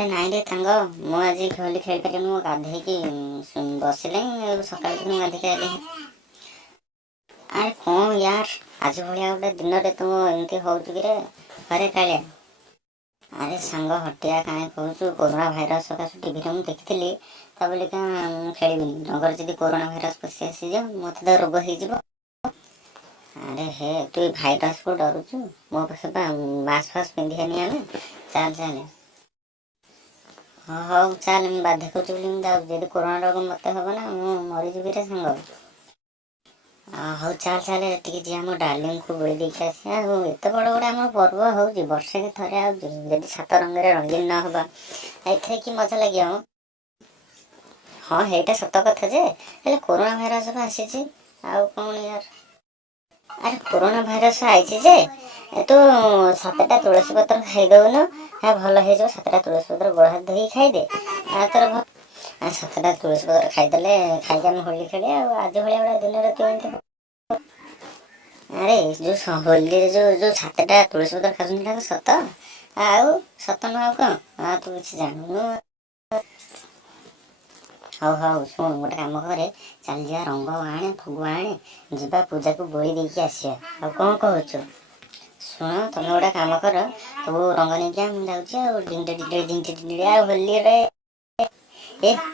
ଆରେ ନାଇଁ ରେ ସାଙ୍ଗ, ମୁଁ ଆଜି ହୋଲି ଖେଳିପାରିଲିନି। ମୁଁ ଗାଧେଇକି ବସିଲେ ସକାଳୁ ମୁଁ ଗାଧେଇକି ଆଇଲି। ଆରେ କଣ ୟାର, ଆଜି ଭଳିଆ ଗୋଟେ ଦିନରେ ତୁ ଏମିତି ହଉଛୁ କିରେ? ଘରେ କାଳିଆ। ଆରେ ସାଙ୍ଗ ହଟିଆ କାହିଁ କହୁଛୁ? କୋରୋନା ଭାଇରସ ସକାଶେ ଟିଭିରେ ମୁଁ ଦେଖିଥିଲି, ତା ବୋଲିକା ମୁଁ ଖେଳିବିନି। ରଙ୍ଗରେ ଯଦି କୋରୋନା ଭାଇରସ ପଶି ଆସିଯିବ ମତେ ତ ରୋଗ ହେଇଯିବ। ଆରେ ହେ, ତୁ ଏ ଭାଇରସକୁ ଡରୁଛୁ? ମୋ ପାଖେ ବା ମାସ୍କ ଫାସ୍କ ପିନ୍ଧିବାନି ଆମେ। ଚାଲ ଚାଲେ। ହଁ ହଉ ଚାଲ, ମୁଁ ବାଧ୍ୟ କରୁଛି ବୋଲି ମୁଁ ଯାଉଛି। ଯଦି କୋରୋନା ରୋଗ ମତେ ହବ ନା, ମୁଁ ମରିଯିବି ରେ ସାଙ୍ଗ। ହଉ ଚାଲ ଚାଲେ ଟିକେ ଯିବା ଆମ ଡାର୍ଲିଂକୁ ବୁଳି ଦେଇକି ଆସିବା। ଆଉ ଏତେ ବଡ଼ ଗୋଟେ ଆମର ପର୍ବ ହଉଛି, ବର୍ଷକେ ଥରେ ଆଉଛି। ଯଦି ସାତ ରଙ୍ଗରେ ରଙ୍ଗୀନ ନ ହବା, ଏଥିରେ କି ମଜା ଲାଗିବ ମ? ହଁ ହେଇଟା ସତ କଥା ଯେ, ହେଲେ କୋରୋନା ଭାଇରସ ବା ଆସିଛି। ଆଉ କଣ ୟାର? ଆରେ କୋରୋନା ଭାଇରସ ଆଇଛି ଯେ, ତୁ ସାତଟା ତୁଳସୀ ପତ୍ର ଖାଇଦଉନୁ। ଭଲ ହେଇଯିବ। ସାତଟା ତୁଳସୀ ପତ୍ର ଗୋଡ଼ ହାତ ଧୋଇକି ଖାଇଦେ, ତୋର ଭଲ। ସାତଟା ତୁଳସୀ ପତ୍ର ଖାଇଦେଲେ, ଖାଇକି ଆମେ ହୋଲି ଖେଳିବା। ଆଉ ଆଜି ଭଳିଆ ଗୋଟେ ଦିନରେ ତୁ ଏମିତି ଆରେ ଯୋଉ ହୋଲିରେ ଯୋଉ ସାତଟା ତୁଳସୀ ପତ୍ର ଖାଉଛନ୍ତି, ସେଇଟା ସତ? ଆଉ ସତ ନୁହଁ ଆଉ କଣ? ତୁ କିଛି ଜାଣୁନୁ। ହଉ ହଉ ଶୁଣ, ଗୋଟେ କାମ କରେ, ଚାଲ ଯିବା ରଙ୍ଗ ଆଣେ, ଫଗୁ ଆଣେ, ଯିବା ପୂଜାକୁ ବୋଳି ଦେଇକି ଆସିବା। ଆଉ କଣ କହୁଛୁ? ଶୁଣ, ତମେ ଗୋଟେ କାମ କର, ତୁ ରଙ୍ଗ ନେଇକି ଆ, ମୁଁ ଯାଉଛି। ଆଉ ଆଉ ହୋଲିରେ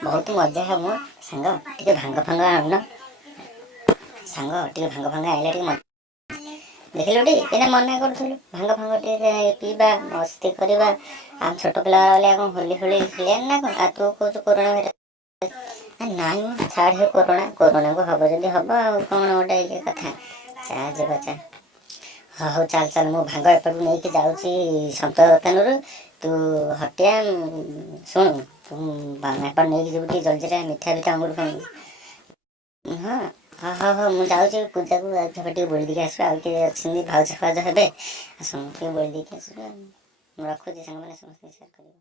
ବହୁତ ମଜା ହବ ସାଙ୍ଗ। ଟିକେ ଭାଙ୍ଗ ଫାଙ୍ଗ ଆଣୁନ ସାଙ୍ଗ, ଟିକେ ଭାଙ୍ଗ ଫାଙ୍ଗ ଆଣିଲେ ଟିକେ ମଜା। ଦେଖିଲୁ ଟି, ଏଇନା ମନା କରୁଥିଲୁ ଭାଙ୍ଗ ଫାଙ୍ଗ ଟିକେ ପିଇବା, ମସ୍ତି କରିବା। ଆମେ ଛୋଟ ପିଲା ଭଳିଆ କଣ ହୋଲି ଫୋଲି ଖେଳିବାନି ନା କଣ? ଆଉ ତୁ କହୁଛୁ କୋରୋନା ଭାଇରସ। ନାଇଁ ମ ଛାଡ, କୋରୋନାକୁ ହବ ଯଦି ହବ, ଆଉ କଣ ଗୋଟେ ଇଏ କଥା। ଚା ଯିବା ଚା। ହଁ ହଉ ଚାଲ ଚାଲ, ମୁଁ ଭାଙ୍ଗ ଏପଟୁ ନେଇକି ଯାଉଛି ସନ୍ତ ଦୋକାନରୁ। ତୁ ହଟିଆ। ଶୁଣୁ, ତୁ ଏପଟ ନେଇକି ଯିବୁ ଟିକେ ଜଲଦିରେ, ମିଠା ପିଠା ଅଙ୍ଗୁର ଫଙ୍ଗୁର। ହଁ ହଁ ହଁ ହଁ, ମୁଁ ଯାଉଛି ପୂଜାକୁ ଟିକେ ବୋଳି ଦେଇକି ଆସିବା। ଆଉ କିଏ ଅଛନ୍ତି ଭାଉଜ ଫାଉଜ ହେବେ, ସମସ୍ତଙ୍କୁ ବୋଳି ଦେଇକି ଆସିବା। ମୁଁ ରଖୁଛି, ସାଙ୍ଗମାନେ ସମସ୍ତେ ସେୟାର କରିବ।